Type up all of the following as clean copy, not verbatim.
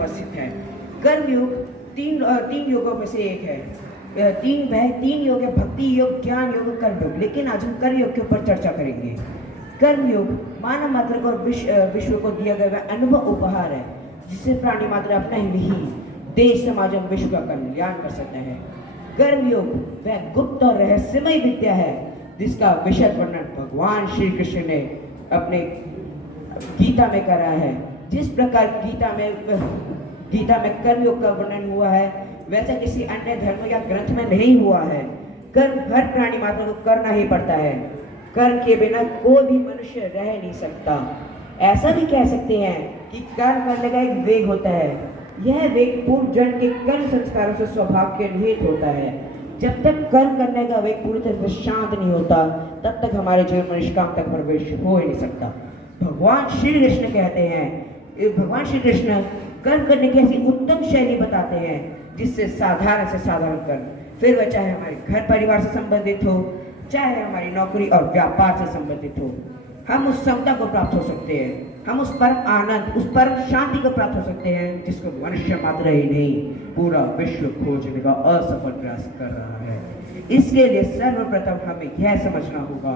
उपस्थित हैं। कर्मयोग तीन योगों में से एक है। तीन योग है, भक्ति योग, ज्ञान योग, कर्म योग। लेकिन आज हम कर्म योग के ऊपर चर्चा करेंगे। कर्म योग मानव मात्र को और विश्व को दिया गया अनुभव उपहार है, जिससे प्राणी मात्र अपना ही देश, समाज और विश्व का कल्याण कर सकते हैं। कर्म योग वह गुप्त और रहस्यमय विद्या है जिसका विशद वर्णन भगवान श्री कृष्ण ने अपने गीता में करा है। जिस प्रकार गीता में कर्म योग का वर्णन हुआ है, वैसा किसी अन्य धर्म या ग्रंथ में नहीं हुआ है। कर्म हर प्राणी मात्र को करना ही पड़ता है। कर्म के बिना कोई भी मनुष्य रह नहीं सकता। ऐसा भी कह सकते हैं कि कर्म करने का एक वेग होता है। यह वेग पूर्व जन्म के कर्म संस्कारों से स्वभाव के निहित होता है। जब तक कर्म करने का वेग पूरी तरह से शांत नहीं होता, तब तक हमारे जीवन में निष्काम तक प्रवेश हो ही नहीं सकता। भगवान श्री कृष्ण कहते हैं, भगवान श्री कृष्ण कर्म करने की ऐसी उत्तम शैली बताते हैं जिससे साधारण से साधारण कर्म, फिर वह चाहे हमारे घर परिवार से संबंधित हो, चाहे हमारी नौकरी और व्यापार से संबंधित हो, हम उस समता को प्राप्त हो सकते हैं। हम उस परम आनंद, उस परम शांति को प्राप्त हो सकते हैं जिसको मनुष्य मात्र ही नहीं, पूरा विश्व खोजने का असफल प्रयास कर रहा है। इसके लिए सर्वप्रथम हमें यह समझना होगा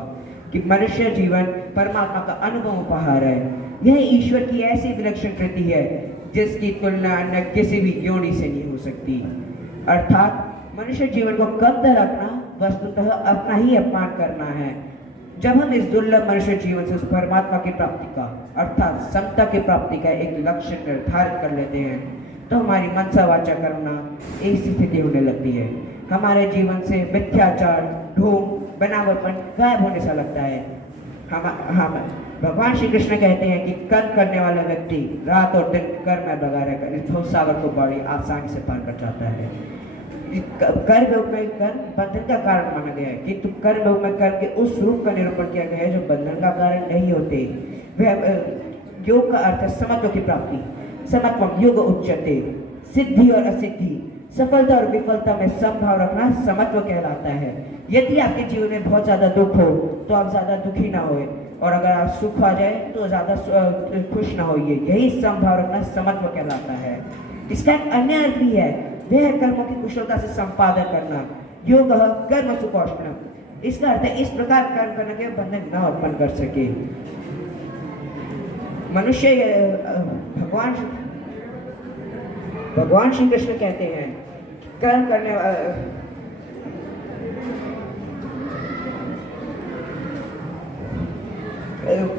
कि मनुष्य जीवन परमात्मा का अनुभव उपहार है। यह ईश्वर की ऐसी विलक्षण कृति है जिसकी तुलना अन्य किसी भी योनि से नहीं हो सकती। अर्थात मनुष्य जीवन को कब्जा रखना वस्तुतः अपना ही अपमान करना है। जब हम इस दुर्लभ मनुष्य जीवन से उस परमात्मा की प्राप्ति का अर्थात समता की प्राप्ति का एक लक्ष्य निर्धारित कर लेते हैं, तो हमारी मनसा वाचा करना एक स्थिति होने लगती है। हमारे जीवन से मिथ्याचार, ढोंग, बनावटपन गायब होने सा लगता है। हम भगवान श्री कृष्ण कहते हैं कि कर्म करने वाला व्यक्ति रात और दिन कर्म में लगा रहकर इस भव सागर को बड़ी आसानी से पार कर जाता है। कर्म में कर्म बंधन का कारण माना गया है, किंतु कर्म में कर्म के उस रूप का निरूपण किया गया है जो बंधन का कारण नहीं होते। वह योग का अर्थ है समत्व की प्राप्ति। समत्वम योग उच्यते। सिद्धि और असिद्धि, सफलता और विफलता में समभाव रखना समत्व कहलाता है। यदि आपके जीवन में बहुत ज्यादा दुख हो तो आप ज्यादा दुखी ना होए, और अगर आप सुख आ जाए तो ज्यादा खुश ना होइए। यही समभाव रखना समत्व कहलाता है। इसका एक अन्य अर्थ भी है, वह कर्मों की कुशलता से संपादन करना। योग कर्म सुकौशलम, इसका अर्थ है इस प्रकार कर्म करने के बंधन न उत्पन्न कर सके। मनुष्य भगवान श्री कृष्ण कहते हैं कर्म करने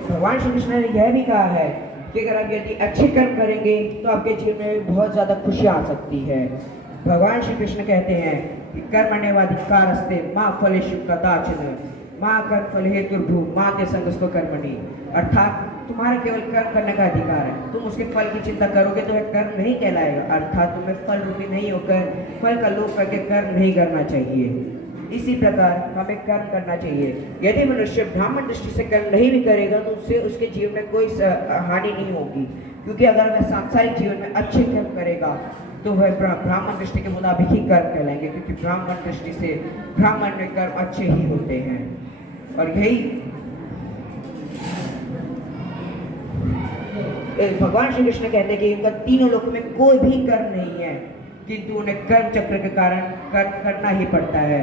भगवान श्री कृष्ण ने यह भी कहा है कि अगर आप यदि अच्छे कर्म करेंगे तो आपके जीवन में बहुत ज्यादा खुशियां आ सकती है। भगवान श्री कृष्ण कहते हैं कि कर्मण्येवाधिकारस्ते मा फलेषु कदाचन मां कर्म फल हेतुर्भुः मा ते संगस्तो कर्मणि। अर्थात तुम्हारा केवल कर्म करने का अधिकार है। तुम उसके फल की चिंता करोगे तो वह कर्म नहीं कहलाएगा। अर्थात तुम्हें फल रूपी नहीं होकर फल का लोभ करके कर्म नहीं करना चाहिए। इसी प्रकार हमें कर्म करना चाहिए। यदि मनुष्य ब्राह्मण दृष्टि से कर्म नहीं भी करेगा तो उससे उसके जीवन में कोई हानि नहीं होगी, क्योंकि अगर वह सांसारिक जीवन में अच्छे कर्म करेगा तो वह ब्राह्मण दृष्टि के मुताबिक ही कर्म कहलाएंगे, क्योंकि ब्राह्मण दृष्टि से ब्राह्मण में कर्म अच्छे ही होते हैं। और यही भगवान श्री कृष्ण कहते हैं कि इनका तीनों लोकों में कोई भी कर्म नहीं है, किंतु उन्हें कर्म चक्र के कारण कर्म करना ही पड़ता है।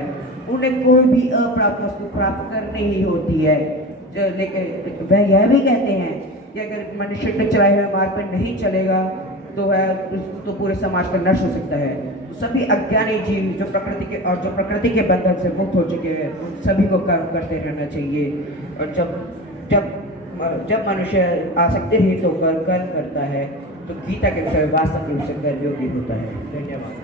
उन्हें कोई भी अप्राप्त वस्तु प्राप्त करनी ही होती है। लेकिन वह यह भी कहते हैं कि अगर मनुष्य के चलाए हुए मार्ग पर नहीं चलेगा तो वह तो पूरे समाज का नष्ट हो सकता है। तो सभी अज्ञानी जीव जो प्रकृति के बंधन से मुक्त हो चुके हैं, उन सभी को कर्म करते रहना चाहिए। और जब मनुष्य आसक्ति रहित होकर कर्म करता है तो गीता के अनुसार वास्तविक रूप से कर्मयोगी होता है। धन्यवाद।